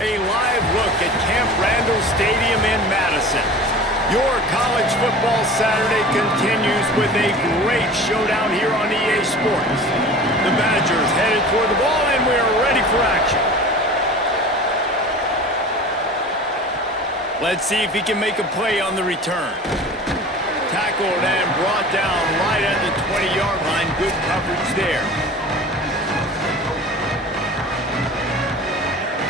A live look at Camp Randall Stadium in Madison. Your college football Saturday continues with a great showdown here on EA Sports. The Badgers headed toward the ball, and we are ready for action. Let's see if he can make a play on the return. Tackled and brought down right at the 20-yard line. Good coverage there.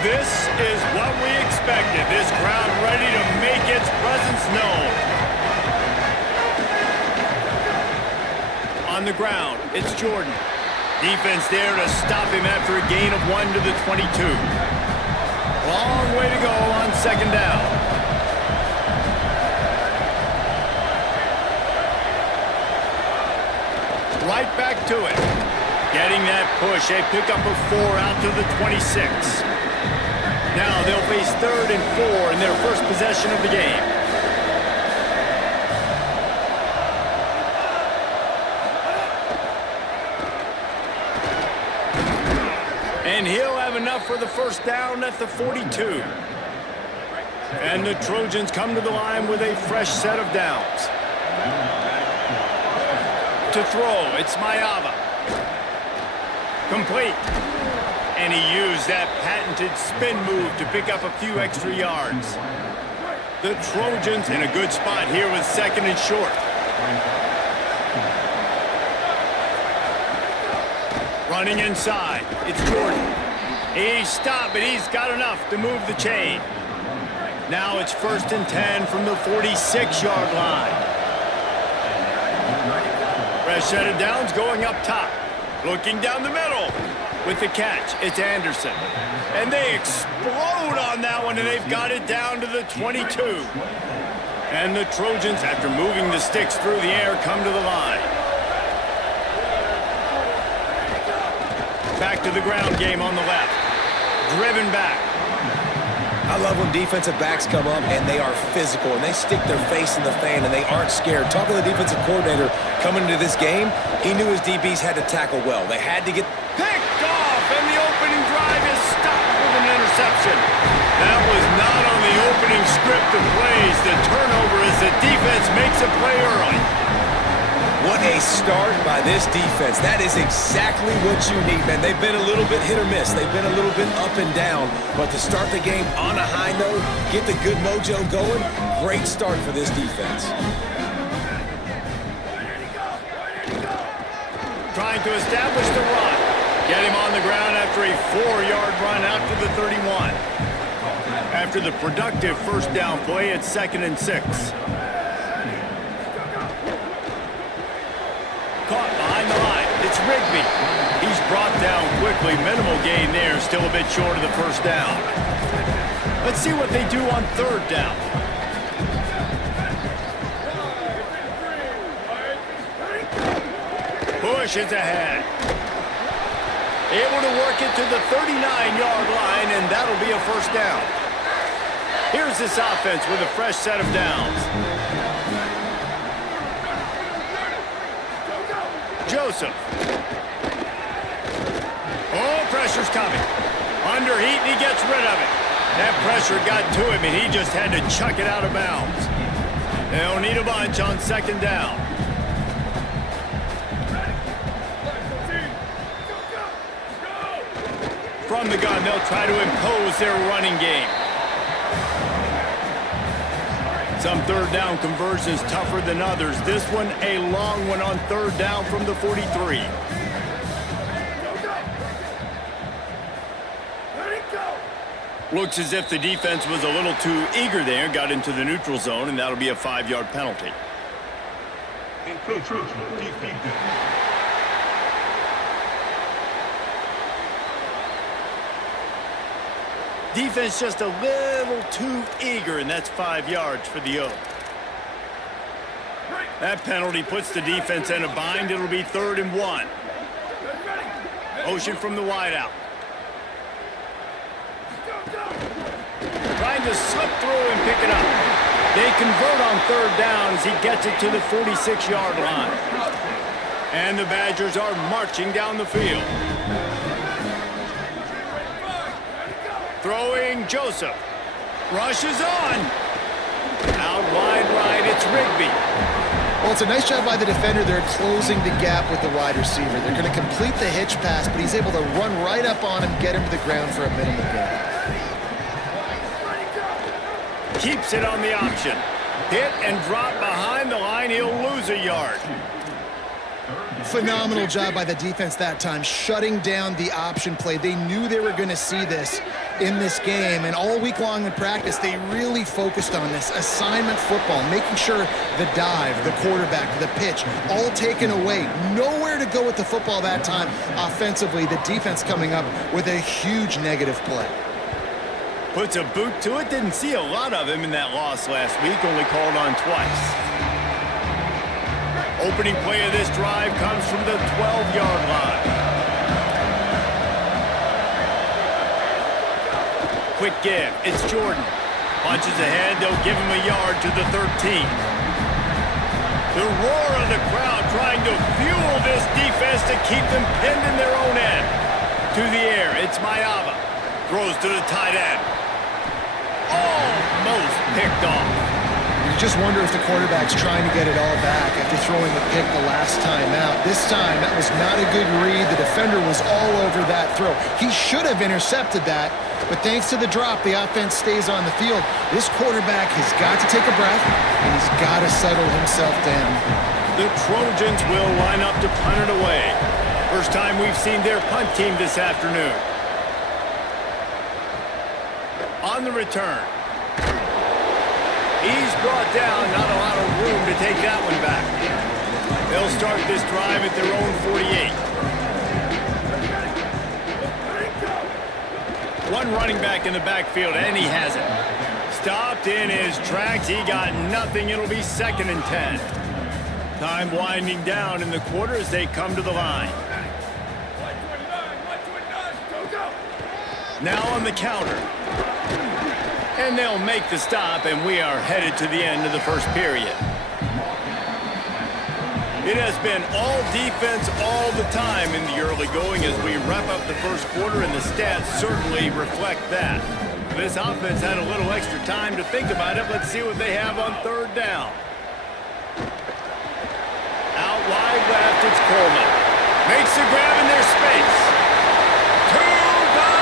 This is what we expected. This crowd ready to make its presence known. On the ground, it's Jordan. Defense there to stop him after a gain of 1 to the 22. Long way to go on second down. Right back to it. Getting that push. A pickup of 4 out to the 26. Now they'll face 3rd and 4 in their first possession of the game. And he'll have enough for the first down at the 42. And the Trojans come to the line with a fresh set of downs. To throw, it's Mayava. Complete. And he used that patented spin move to pick up a few extra yards. The Trojans in a good spot here with 2nd and short. Running inside, it's Jordan. He stopped, but he's got enough to move the chain. Now it's 1st and 10 from the 46-yard line. Fresh set of downs going up top. Looking down the middle. With the catch, it's Anderson. And they explode on that one, and they've got it down to the 22. And the Trojans, after moving the sticks through the air, come to the line. Back to the ground game on the left. Driven back. I love when defensive backs come up and they are physical and they stick their face in the fan and they aren't scared. Talking to the defensive coordinator coming into this game, he knew his DBs had to tackle well. They had to get picked off, and the opening drive is stopped with an interception. That was not on the opening script of plays. The turnover as the defense makes a play early. What a start by this defense. That is exactly what you need, man. They've been a little bit hit or miss. They've been a little bit up and down. But to start the game on a high note, get the good mojo going, great start for this defense. Trying to establish the run. Get him on the ground after a 4-yard run out to the 31. After the productive first down play, it's 2nd and 6. Caught behind the line. It's Rigby. He's brought down quickly. Minimal gain there. Still a bit short of the first down. Let's see what they do on 3rd down. Push is ahead. Able to work it to the 39-yard line, and that'll be a first down. Here's this offense with a fresh set of downs. Joseph. Oh, pressure's coming. Under heat, and he gets rid of it. That pressure got to him, and he just had to chuck it out of bounds. They'll need a bunch on 2nd down. From the gun, they'll try to impose their running game. Some 3rd down conversions tougher than others. This one a long one on 3rd down from the 43. Looks as if the defense was a little too eager there, got into the neutral zone, and that'll be a 5-yard penalty. Defense just a little too eager, and that's 5 yards for the O. That penalty puts the defense in a bind. It'll be 3rd and 1. Motion from the wideout. Trying to slip through and pick it up. They convert on 3rd down as he gets it to the 46-yard line. And the Badgers are marching down the field. Throwing Joseph. Rushes on. Out wide right, it's Rigby. Well, it's a nice job by the defender. They're closing the gap with the wide receiver. They're going to complete the hitch pass, but he's able to run right up on him, get him to the ground for a minimal gain. Keeps it on the option. Hit and drop behind the line. He'll lose a yard. Phenomenal job by the defense that time, shutting down the option play. They knew they were going to see this in this game, and all week long in practice, they really focused on this assignment football, making sure the dive, the quarterback, the pitch, all taken away. Nowhere to go with the football that time offensively. The defense coming up with a huge negative play. Puts a boot to it. Didn't see a lot of him in that loss last week. Only called on twice. Opening play of this drive comes from the 12-yard line. Quick give. It's Jordan. Punches ahead. They'll give him a yard to the 13. The roar of the crowd trying to fuel this defense to keep them pinned in their own end. To the air. It's Mayava. Throws to the tight end. Almost picked off. You just wonder if the quarterback's trying to get it all back after throwing the pick the last time out. This time, that was not a good read. The defender was all over that throw. He should have intercepted that, but thanks to the drop, the offense stays on the field. This quarterback has got to take a breath, and he's got to settle himself down. The Trojans will line up to punt it away. First time we've seen their punt team this afternoon. On the return. He's brought down, not a lot of room to take that one back. They'll start this drive at their own 48. One running back in the backfield, and he has it. Stopped in his tracks. He got nothing. It'll be 2nd and 10. Time winding down in the quarter as they come to the line. Now on the counter. And they'll make the stop, and we are headed to the end of the first period. It has been all defense all the time in the early going as we wrap up the first quarter, and the stats certainly reflect that. This offense had a little extra time to think about it. Let's see what they have on 3rd down. Out wide left, it's Coleman. Makes the grab in their space. To the house.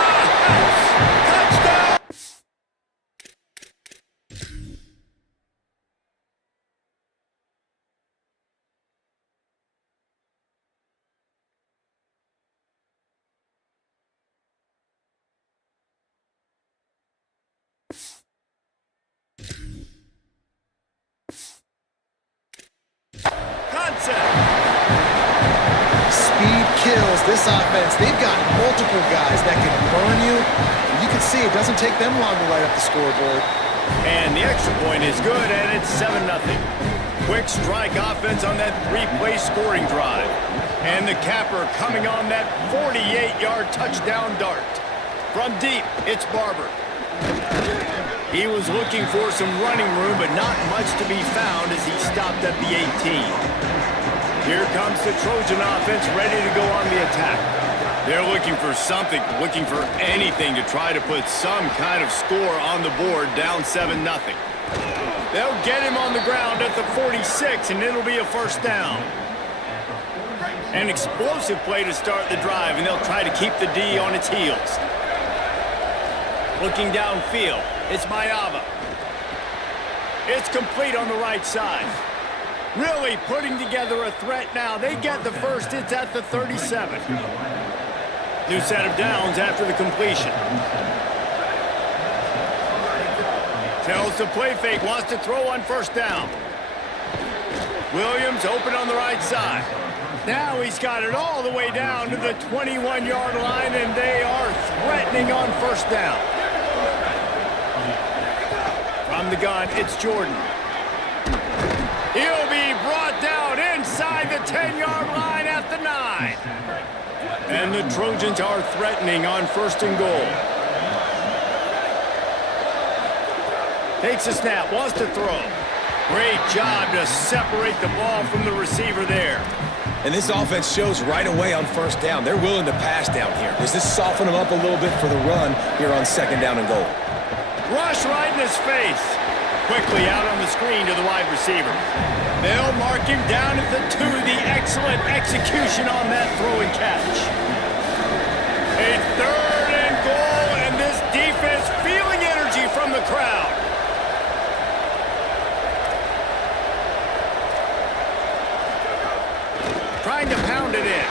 Touchdown! Speed kills this offense. They've got multiple guys that can burn you. You can see it doesn't take them long to light up the scoreboard. And the extra point is good, and it's 7-0. Quick strike offense on that 3-play scoring drive. And the capper coming on that 48-yard touchdown dart. From deep, it's Barber. He was looking for some running room, but not much to be found as he stopped at the 18. Here comes the Trojan offense ready to go on the attack. They're looking for something, looking for anything to try to put some kind of score on the board, down 7-0. They'll get him on the ground at the 46, and it'll be a 1st down. An explosive play to start the drive, and they'll try to keep the D on its heels. Looking downfield, it's Mayava. It's complete on the right side. Really putting together a threat now. They get the first. It's at the 37. New set of downs after the completion. Tells the play fake. Wants to throw on 1st down. Williams open on the right side. Now he's got it all the way down to the 21-yard line, and they are threatening on 1st down. From the gun, it's Jordan. He'll be brought down inside the 10-yard line at the 9. And the Trojans are threatening on 1st and goal. Takes a snap, wants to throw. Great job to separate the ball from the receiver there. And this offense shows right away on first down. They're willing to pass down here. Does this soften them up a little bit for the run here on second down and goal? Rush right in his face. Quickly out on the screen to the wide receiver. They'll mark him down at the 2. The excellent execution on that throw and catch. A 3rd and goal, and this defense feeling energy from the crowd. Trying to pound it in.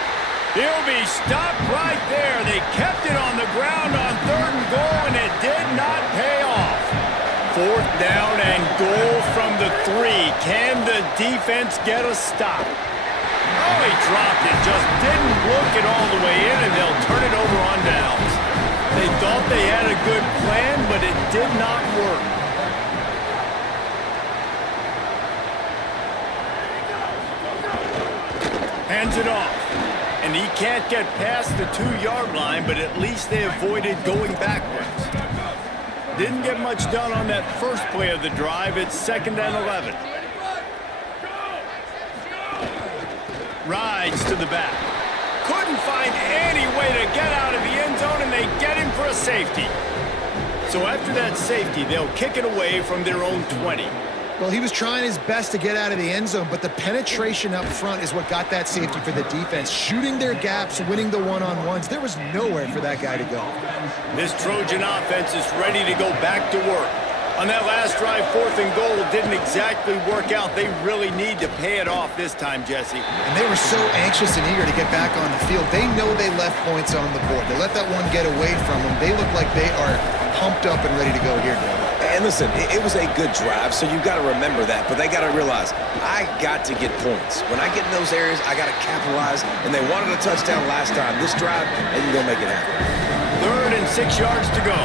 He'll be stopped right there. They kept it on the ground on 3rd and goal, and it did not pay off. 4th down and goal from the 3. Can the defense get a stop? Oh, he dropped it. Just didn't look it all the way in, and they'll turn it over on downs. They thought they had a good plan, but it did not work. Hands it off. And he can't get past the 2-yard line, but at least they avoided going backwards. Didn't get much done on that first play of the drive. It's 2nd and 11. Rides to the back. Couldn't find any way to get out of the end zone, and they get him for a safety. So after that safety, they'll kick it away from their own 20. Well, he was trying his best to get out of the end zone, but the penetration up front is what got that safety for the defense. Shooting their gaps, winning the one-on-ones. There was nowhere for that guy to go. This Trojan offense is ready to go back to work. On that last drive, 4th and goal didn't exactly work out. They really need to pay it off this time, Jesse. And they were so anxious and eager to get back on the field. They know they left points on the board. They let that one get away from them. They look like they are pumped up and ready to go here, David. And listen, it was a good drive, so you've got to remember that. But they got to realize, I got to get points. When I get in those areas, I got to capitalize. And they wanted a touchdown last time. This drive, they can go make it happen. 3rd and 6 yards to go.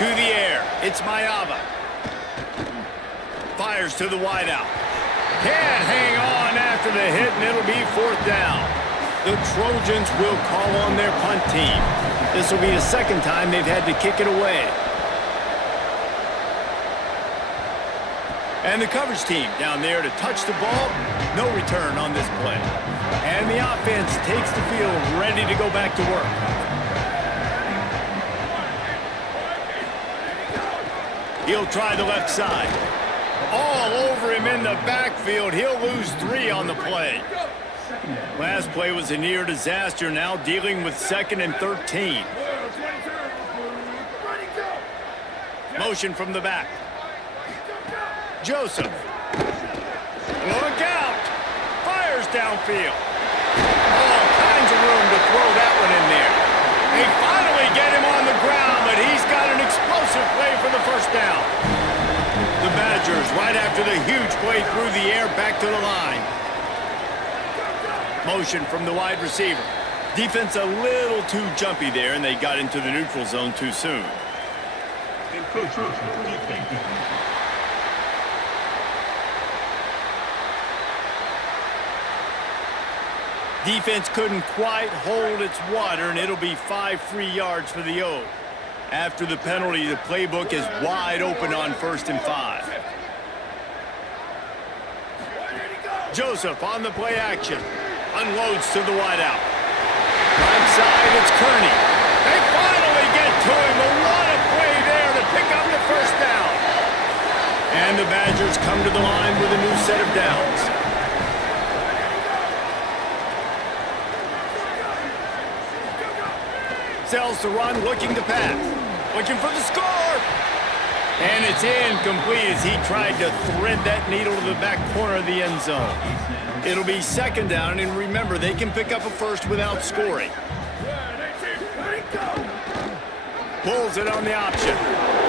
To the air. It's Mayava. Fires to the wideout. Can't hang on after the hit, and it'll be 4th down. The Trojans will call on their punt team. This will be the 2nd time they've had to kick it away. And the coverage team down there to touch the ball. No return on this play. And the offense takes the field ready to go back to work. He'll try the left side. All over him in the backfield. He'll lose 3 on the play. Last play was a near disaster, now dealing with 2nd and 13. Motion from the back. Joseph. Look out. Fires downfield. All kinds of room to throw that one in there. They finally get him on the ground, but he's got an explosive play for the 1st down. The Badgers, right after the huge play through the air, back to the line. Motion from the wide receiver. Defense a little too jumpy there, and they got into the neutral zone too soon. Defense couldn't quite hold its water, and it'll be 5 free yards for the O. After the penalty, the playbook is wide open on 1st and 5. Joseph on the play action. Unloads to the wideout. Right side, it's Kearney. They finally get to him, but what a play there to pick up the 1st down. And the Badgers come to the line with a new set of downs. Sells to run, looking to pass. Looking for the score. And it's incomplete as he tried to thread that needle to the back corner of the end zone. It'll be 2nd down, and remember, they can pick up a 1st without scoring. Pulls it on the option.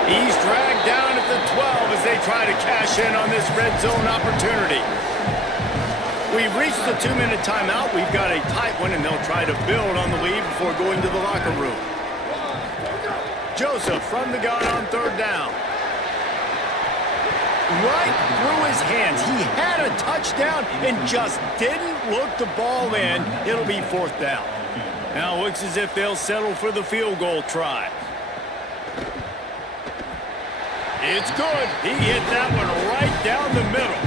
He's dragged down at the 12 as they try to cash in on this red zone opportunity. We've reached the 2-minute timeout. We've got a tight one, and they'll try to build on the lead before going to the locker room. Joseph from the gun on 3rd down. Right through his hands. He had a touchdown and just didn't look the ball in. It'll be 4th down. Now it looks as if they'll settle for the field goal try. It's good. He hit that one right down the middle.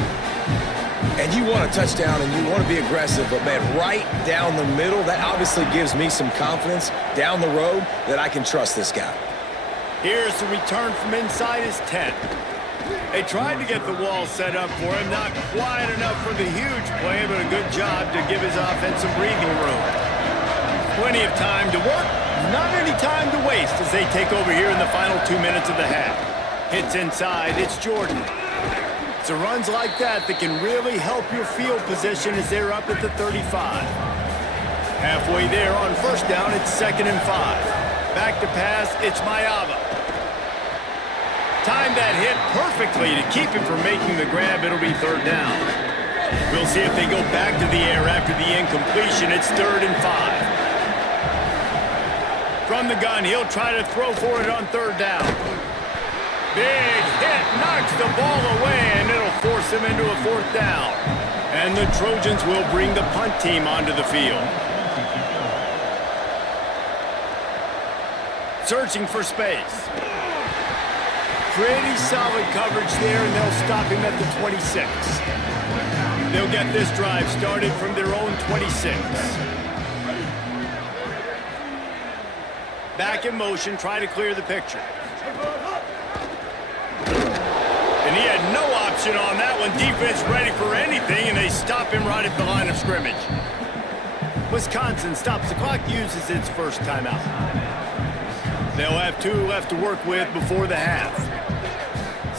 man, you want a touchdown and you want to be aggressive, but, man, right down the middle, that obviously gives me some confidence down the road that I can trust this guy. Here's the return from inside his 10. They tried to get the wall set up for him, not quite enough for the huge play, but a good job to give his offense some breathing room. Plenty of time to work, not any time to waste as they take over here in the final 2 minutes of the half. Hits inside, it's Jordan. It's the runs like that that can really help your field position as they're up at the 35. Halfway there on first down, it's 2nd and 5. Back to pass, it's Mayava. Timed that hit perfectly to keep him from making the grab. It'll be 3rd down. We'll see if they go back to the air after the incompletion. It's 3rd and 5. From the gun, he'll try to throw for it on 3rd down. Big hit, knocks the ball away, and it'll force him into a 4th down. And the Trojans will bring the punt team onto the field. Searching for space. Pretty solid coverage there, and they'll stop him at the 26. They'll get this drive started from their own 26. Back in motion, try to clear the picture. And he had no option on that one. Defense ready for anything, and they stop him right at the line of scrimmage. Wisconsin stops the clock, uses its first timeout. They'll have 2 left to work with before the half.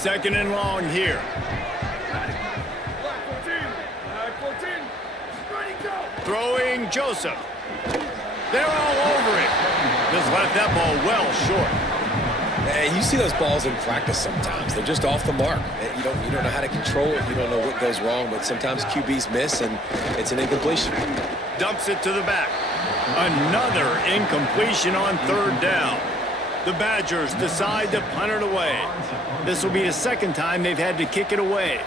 2nd and long here. Throwing Joseph. They're all over it. Just left that ball well short. And you see those balls in practice sometimes. They're just off the mark. You don't know how to control it. You don't know what goes wrong, but sometimes QBs miss, and it's an incompletion. Dumps it to the back. Another incompletion on 3rd down. The Badgers decide to punt it away. This will be the 2nd time they've had to kick it away.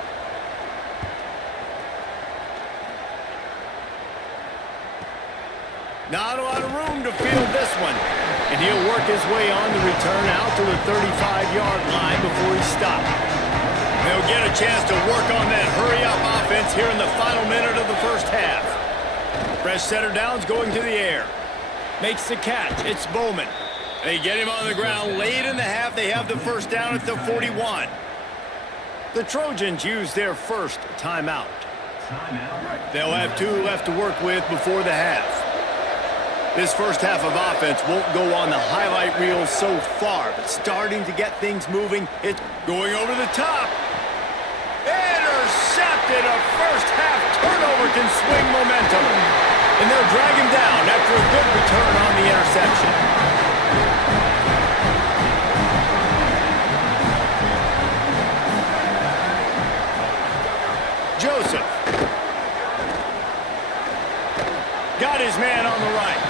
Not a lot of room to field this one. And he'll work his way on the return out to the 35-yard line before he's stopped. They'll get a chance to work on that hurry-up offense here in the final minute of the first half. Fresh setter downs going to the air. Makes the catch. It's Bowman. They get him on the ground late in the half. They have the first down at the 41. The Trojans use their first timeout. They'll have 2 left to work with before the half. This first half of offense won't go on the highlight reel so far, but starting to get things moving. It's going over the top. Intercepted. A first half turnover can swing momentum. And they'll drag him down after a good return on the interception. Joseph. Got his man on the right.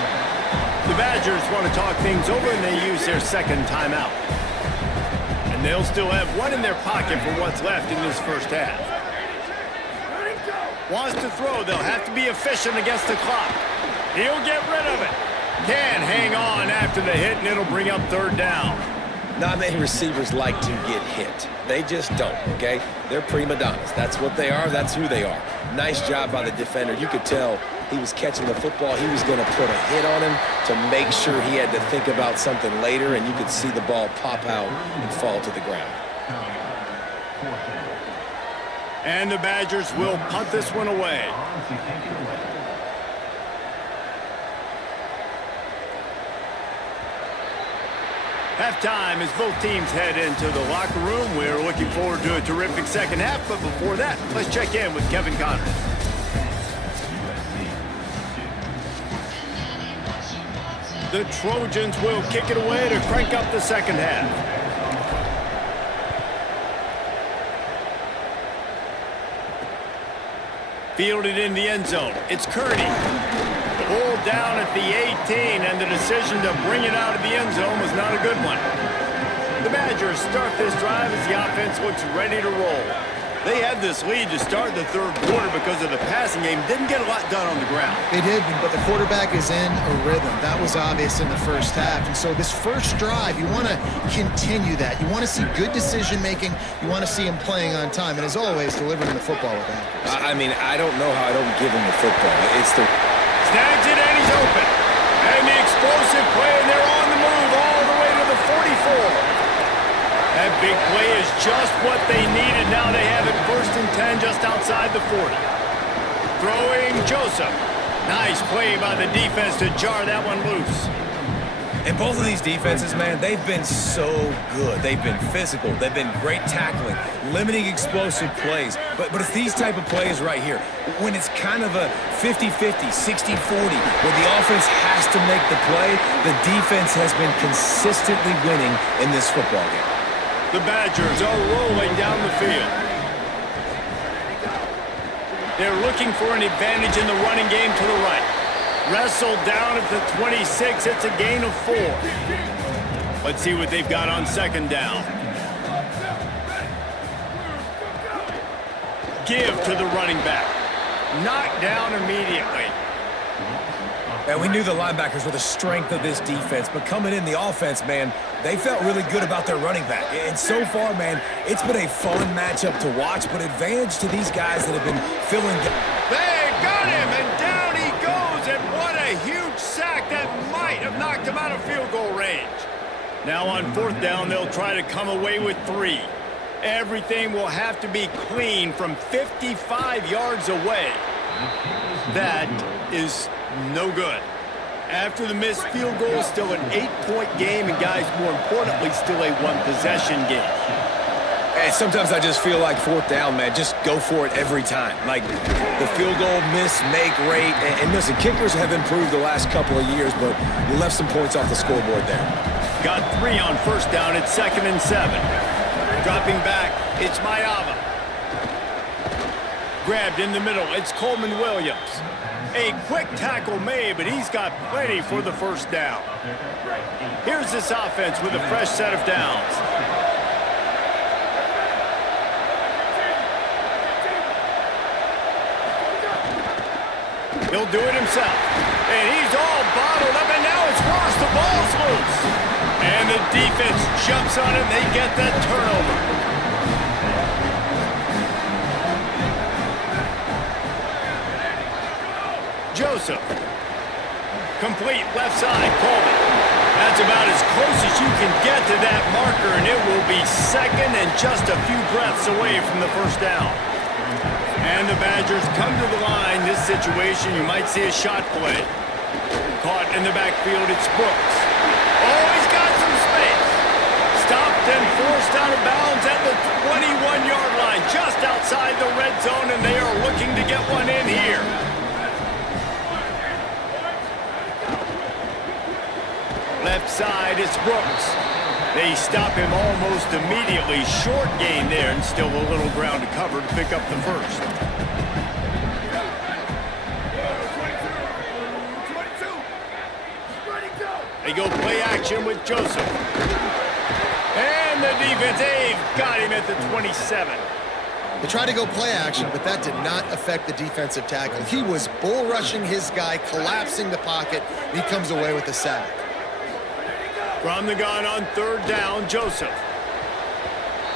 The Badgers want to talk things over, and they use their 2nd timeout. And they'll still have 1 in their pocket for what's left in this first half. Wants to throw. They'll have to be efficient against the clock. He'll get rid of it. Can hang on after the hit, and it'll bring up 3rd down. Not many receivers like to get hit. They just don't, okay? They're prima donnas. That's what they are. That's who they are. Nice job by the defender. You could tell he was catching the football. He was going to put a hit on him to make sure he had to think about something later, and you could see the ball pop out and fall to the ground. And the Badgers will punt this one away. Halftime as both teams head into the locker room. We're looking forward to a terrific second half, but before that, let's check in with Kevin Connors. The Trojans will kick it away to crank up the second half. Fielded in the end zone. It's Kearney. Pulled down at the 18, and the decision to bring it out of the end zone was not a good one. The Badgers start this drive as the offense looks ready to roll. They had this lead to start the third quarter because of the passing game. Didn't get a lot done on the ground. They did, but the quarterback is in a rhythm. That was obvious in the first half. And so this first drive, you want to continue that. You want to see good decision-making. You want to see him playing on time. And as always, delivering the football with accuracy. I mean, I don't know how I don't give him the football. It's the... Snags it, and he's open. And the explosive play, and they're on the move all the way to the 44. That big play is just what they needed. Now they have it 1st and 10 just outside the 40. Throwing Joseph. Nice play by the defense to jar that one loose. And both of these defenses, man, they've been so good. They've been physical. They've been great tackling, limiting explosive plays. But it's these type of plays right here. When it's kind of a 50-50, 60-40, where the offense has to make the play, the defense has been consistently winning in this football game. The Badgers are rolling down the field. They're looking for an advantage in the running game to the right. Wrestled down at the 26. It's a gain of 4. Let's see what they've got on 2nd down. Give to the running back. Knocked down immediately. And we knew the linebackers were the strength of this defense, but coming in the offense, man, they felt really good about their running back. And so far, man, it's been a fun matchup to watch, but advantage to these guys that have been filling. They got him, and down he goes, and what a huge sack that might have knocked him out of field goal range. Now on 4th down, they'll try to come away with 3. Everything will have to be clean from 55 yards away. That is no good. After the missed field goal, still an 8-point game, and guys, more importantly, still a 1-possession game. And sometimes I just feel like 4th down, man, just go for it every time. Like the field goal miss, make rate, and listen, kickers have improved the last couple of years, but you left some points off the scoreboard there. Got 3 on 1st down at 2nd and 7. Dropping back, it's Mayava. Grabbed in the middle, it's Coleman Williams. A quick tackle made, but he's got plenty for the 1st down. Here's this offense with a fresh set of downs. He'll do it himself. And he's all bottled up, and now it's worse. The ball's loose. And the defense jumps on it, and they get that turnover. Joseph. Complete left side, Coleman. That's about as close as you can get to that marker, and it will be 2nd and just a few breaths away from the 1st down. And the Badgers come to the line. This situation, you might see a shot play. Caught in the backfield, it's Brooks. Oh, he's got some space. Stopped and forced out of bounds at the 21-yard line, just outside the red zone, and they are looking to get one in here. Left side, it's Brooks. They stop him almost immediately. Short gain there, and still a little ground to cover to pick up the 1st. They go play action with Joseph. And the defense, they've got him at the 27. They tried to go play action, but that did not affect the defensive tackle. He was bull rushing his guy, collapsing the pocket. He comes away with a sack. From the gun on 3rd down, Joseph.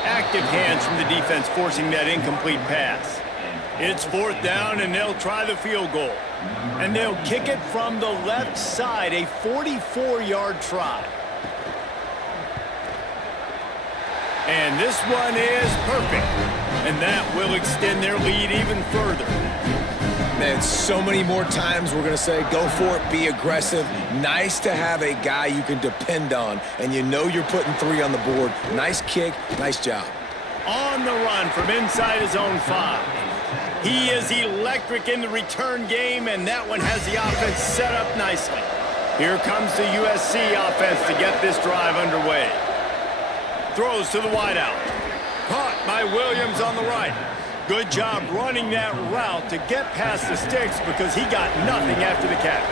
Active hands from the defense forcing that incomplete pass. It's 4th down, and they'll try the field goal. And they'll kick it from the left side, a 44-yard try. And this one is perfect. And that will extend their lead even further. Man, so many more times we're going to say, go for it, be aggressive. Nice to have a guy you can depend on, and you know you're putting 3 on the board. Nice kick, nice job. On the run from inside his own 5. He is electric in the return game, and that one has the offense set up nicely. Here comes the USC offense to get this drive underway. Throws to the wideout. Caught by Williams on the right. Good job running that route to get past the sticks because he got nothing after the catch.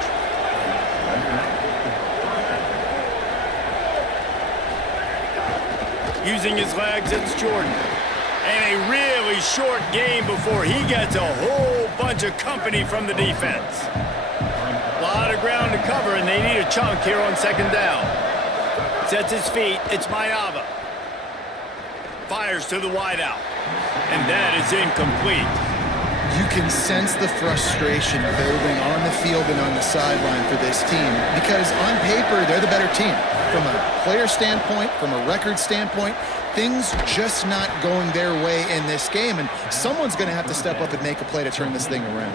Using his legs, it's Jordan. And a really short game before he gets a whole bunch of company from the defense. A lot of ground to cover, and they need a chunk here on second down. Sets his feet. It's Mayava. Fires to the wideout. And that is incomplete. You can sense the frustration building on the field and on the sideline for this team because on paper, they're the better team. From a player standpoint, from a record standpoint, things just not going their way in this game, and someone's going to have to step up and make a play to turn this thing around.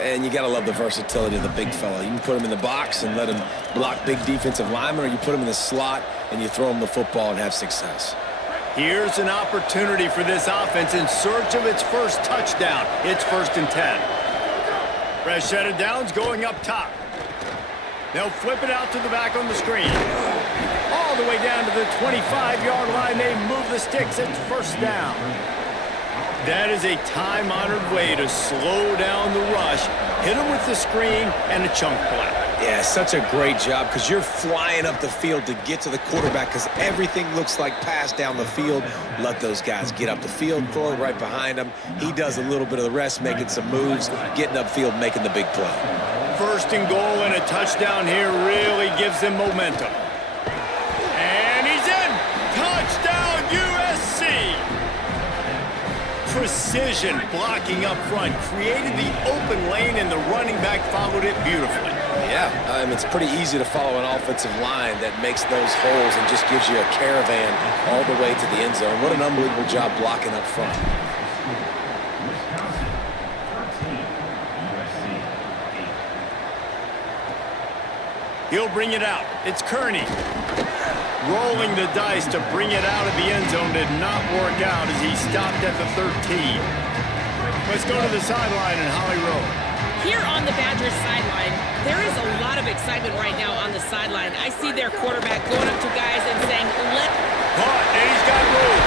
And you got to love the versatility of the big fella. You can put him in the box and let him block big defensive linemen, or you put him in the slot and you throw him the football and have success. Here's an opportunity for this offense in search of its first touchdown. It's 1st and 10. Fresh set of downs going up top. They'll flip it out to the back on the screen. All the way down to the 25-yard line. They move the sticks. It's 1st down. That is a time-honored way to slow down the rush, hit them with the screen, and a chunk play. Yeah, such a great job because you're flying up the field to get to the quarterback because everything looks like pass down the field. Let those guys get up the field, throw it right behind him. He does a little bit of the rest, making some moves, getting upfield, making the big play. 1st and goal and a touchdown here really gives them momentum. And he's in! Touchdown, USC! Precision blocking up front, created the open lane, and the running back followed it beautifully. Yeah, it's pretty easy to follow an offensive line that makes those holes and just gives you a caravan all the way to the end zone. What an unbelievable job blocking up front. He'll bring it out. It's Kearney. Rolling the dice to bring it out of the end zone did not work out as he stopped at the 13. Let's go to the sideline in Holly Road. Here on the Badgers sideline, there is a lot of excitement right now on the sideline. I see their quarterback going up to guys and saying, Caught, and he's got room.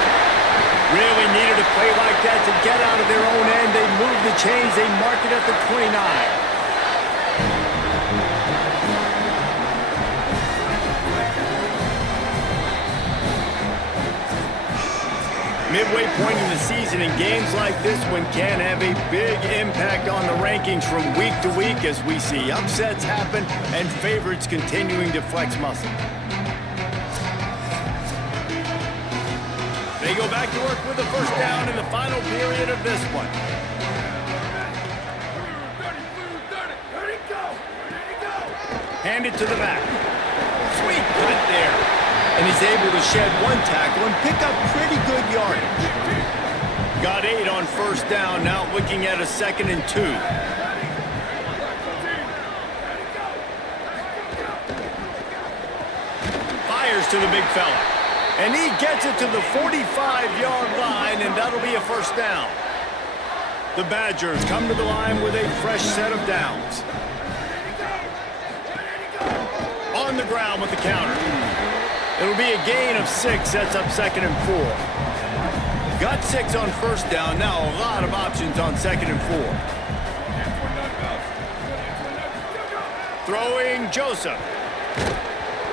Really needed a play like that to get out of their own end. They move the chains. They mark it at the 29. Midway point in the season, and games like this one can have a big impact on the rankings from week to week as we see upsets happen and favorites continuing to flex muscle. They go back to work with the 1st down in the final period of this one. Hand it to the back. Sweet cut there. And he's able to shed one tackle and pick up pretty good yardage. Got 8 on 1st down, now looking at a 2nd and 2. Fires to the big fella. And he gets it to the 45-yard line, and that'll be a 1st down. The Badgers come to the line with a fresh set of downs. On the ground with the counter. It'll be a gain of 6, sets up 2nd and 4. Got 6 on 1st down, now a lot of options on 2nd and 4. Throwing Joseph.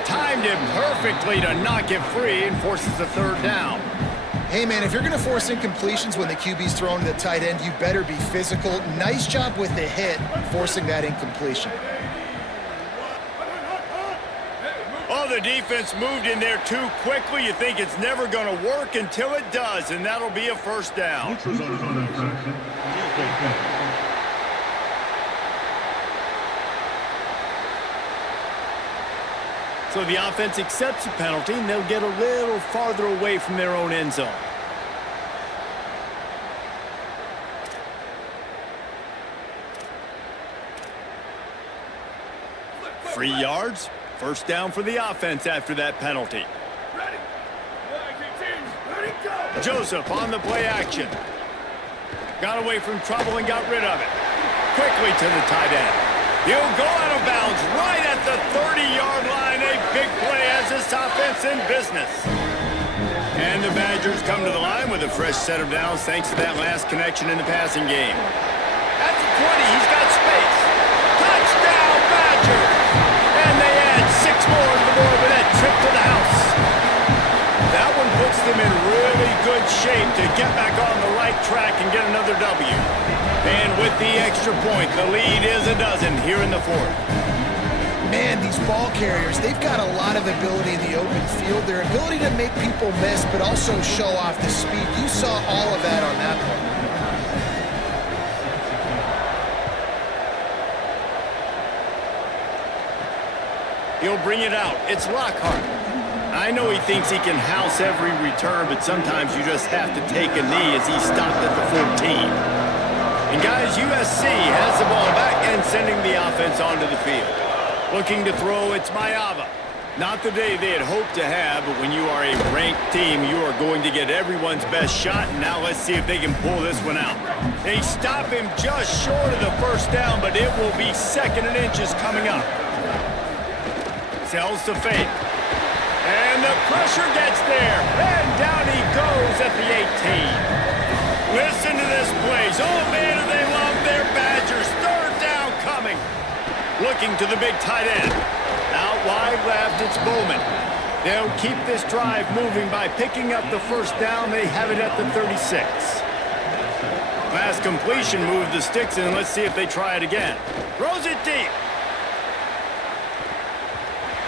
Timed him perfectly to knock it free and forces a 3rd down. Hey, man, if you're going to force incompletions when the QB's thrown to the tight end, you better be physical. Nice job with the hit, forcing that incompletion. Oh, the defense moved in there too quickly. You think it's never going to work until it does, and that'll be a 1st down. So the offense accepts the penalty, and they'll get a little farther away from their own end zone. Free yards. 1st down for the offense after that penalty. Joseph on the play action. Got away from trouble and got rid of it. Quickly to the tight end. He'll go out of bounds right at the 30-yard line. A big play as this offense in business. And the Badgers come to the line with a fresh set of downs thanks to that last connection in the passing game. At the 20, he's got space. Touchdown, Badgers! And they add 6 more to the board with that trip to the house. That one puts them in really good shape to get back on the right track and get another W. And with the extra point, the lead is a dozen here in the fourth. Man, these ball carriers, they've got a lot of ability in the open field. Their ability to make people miss, but also show off the speed. You saw all of that on that play. He'll bring it out. It's Lockhart. I know he thinks he can house every return, but sometimes you just have to take a knee as he stopped at the 14. And guys, USC has the ball back and sending the offense onto the field. Looking to throw, it's Mayava. Not the day they had hoped to have, but when you are a ranked team, you are going to get everyone's best shot. And now let's see if they can pull this one out. They stop him just short of the first down, but it will be 2nd and inches coming up. Sells to fake. And the pressure gets there. And down he goes at the 18. Listen to this place. Oh, man, do they love their Badgers. 3rd down coming. Looking to the big tight end. Out wide left, it's Bowman. They'll keep this drive moving by picking up the first down. They have it at the 36. Last completion moved the sticks in. Let's see if they try it again. Throws it deep.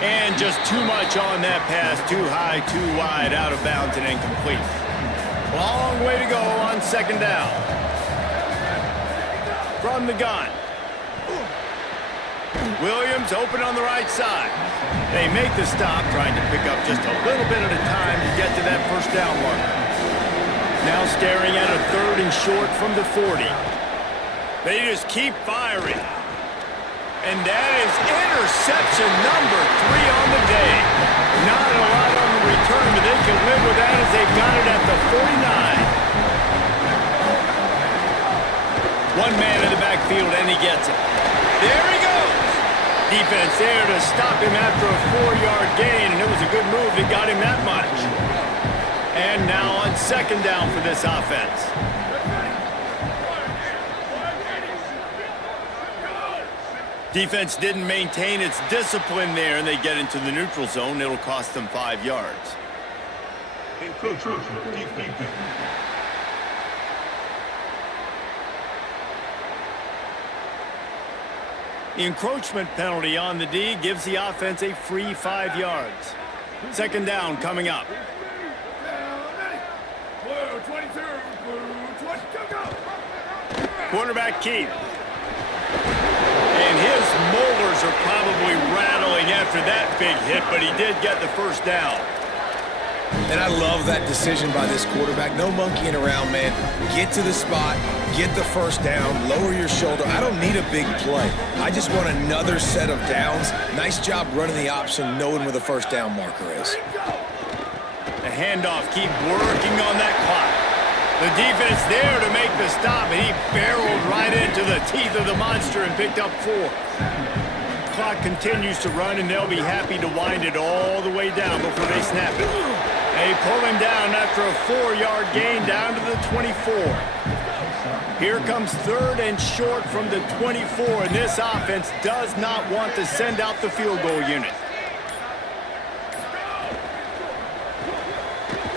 And just too much on that pass. Too high, too wide, out of bounds and incomplete. Long way to go on 2nd down. From the gun. Williams open on the right side. They make the stop, trying to pick up just a little bit at a time to get to that first down marker. Now staring at a 3rd and short from the 40. They just keep firing. And that is interception number 3 on the day. Not a lot on the return, but they can live with that as they've got it at the 49. One man in the backfield, and he gets it. There he goes. Defense there to stop him after a 4-yard gain, and it was a good move that got him that much. And now on 2nd down for this offense. Defense didn't maintain its discipline there, and they get into the neutral zone. It'll cost them 5 yards. The encroachment penalty on the D gives the offense a free 5 yards. 2nd down coming up. Quarterback Keith. And his molars are probably rattling after that big hit, but he did get the first down. And I love that decision by this quarterback. No monkeying around, man. Get to the spot, get the first down, lower your shoulder. I don't need a big play. I just want another set of downs. Nice job running the option, knowing where the first down marker is. The handoff, keep working on that clock. The defense there to make the stop, and he barreled right into the teeth of the monster and picked up 4. Clock continues to run, and they'll be happy to wind it all the way down before they snap it. They pull him down after a 4-yard gain down to the 24. Here comes 3rd and short from the 24, and this offense does not want to send out the field goal unit.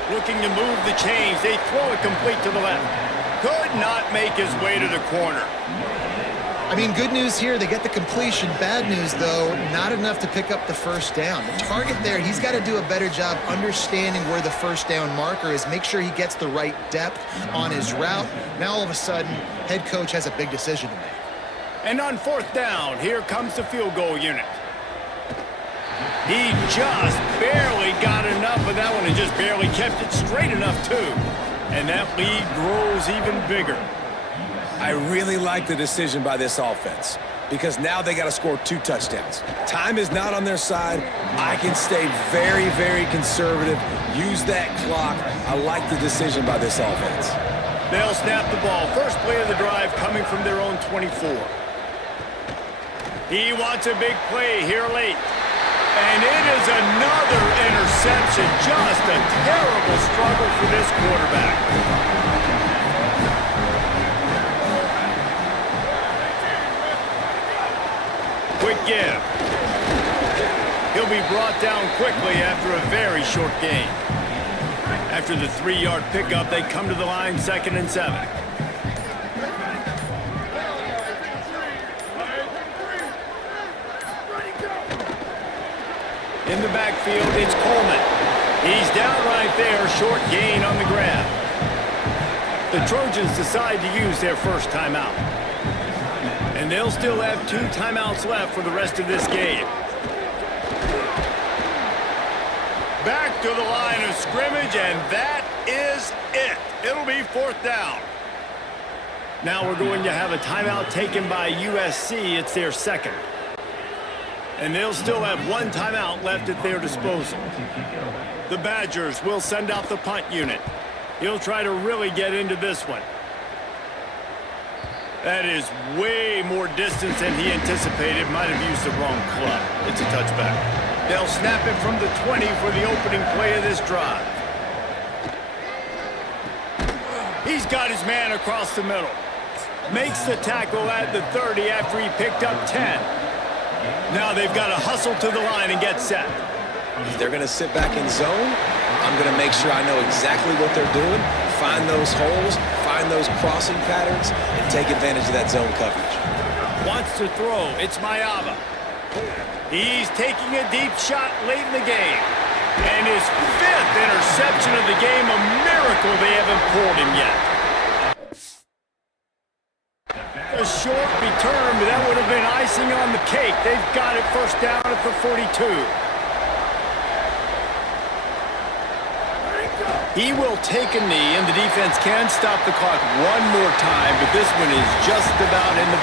Looking to move the chains. They throw it complete to the left. Could not make his way to the corner. I mean, good news here, they get the completion. Bad news, though, not enough to pick up the first down. The target there, he's got to do a better job understanding where the first down marker is, make sure he gets the right depth on his route. Now, all of a sudden, head coach has a big decision to make. And on 4th down, here comes the field goal unit. He just barely got enough of that one and just barely kept it straight enough, too. And that lead grows even bigger. I really like the decision by this offense because now they got to score 2 touchdowns. Time is not on their side. I can stay very, very conservative, use that clock. I like the decision by this offense. They'll snap the ball. First play of the drive coming from their own 24. He wants a big play here late. And it is another interception. Just a terrible struggle for this quarterback. Quick give. He'll be brought down quickly after a very short gain. After the 3-yard pickup, they come to the line 2nd and 7. In the backfield, it's Coleman. He's down right there, short gain on the grab. The Trojans decide to use their first timeout. And they'll still have 2 timeouts left for the rest of this game. Back to the line of scrimmage, and that is it. It'll be 4th down. Now we're going to have a timeout taken by USC. It's their 2nd. And they'll still have 1 timeout left at their disposal. The Badgers will send out the punt unit. He'll try to really get into this one. That is way more distance than he anticipated. Might have used the wrong club. It's a touchback. They'll snap it from the 20 for the opening play of this drive. He's got his man across the middle. Makes the tackle at the 30 after he picked up 10. Now they've got to hustle to the line and get set. If they're going to sit back in zone, I'm going to make sure I know exactly what they're doing, find those holes, find those crossing patterns, and take advantage of that zone coverage. Wants to throw. It's Mayava. He's taking a deep shot late in the game. And his 5th interception of the game, a miracle they haven't pulled him yet. A short return, but that would have been icing on the cake. They've got it 1st down at the 42. He will take a knee, and the defense can stop the clock one more time, but this one is just about in the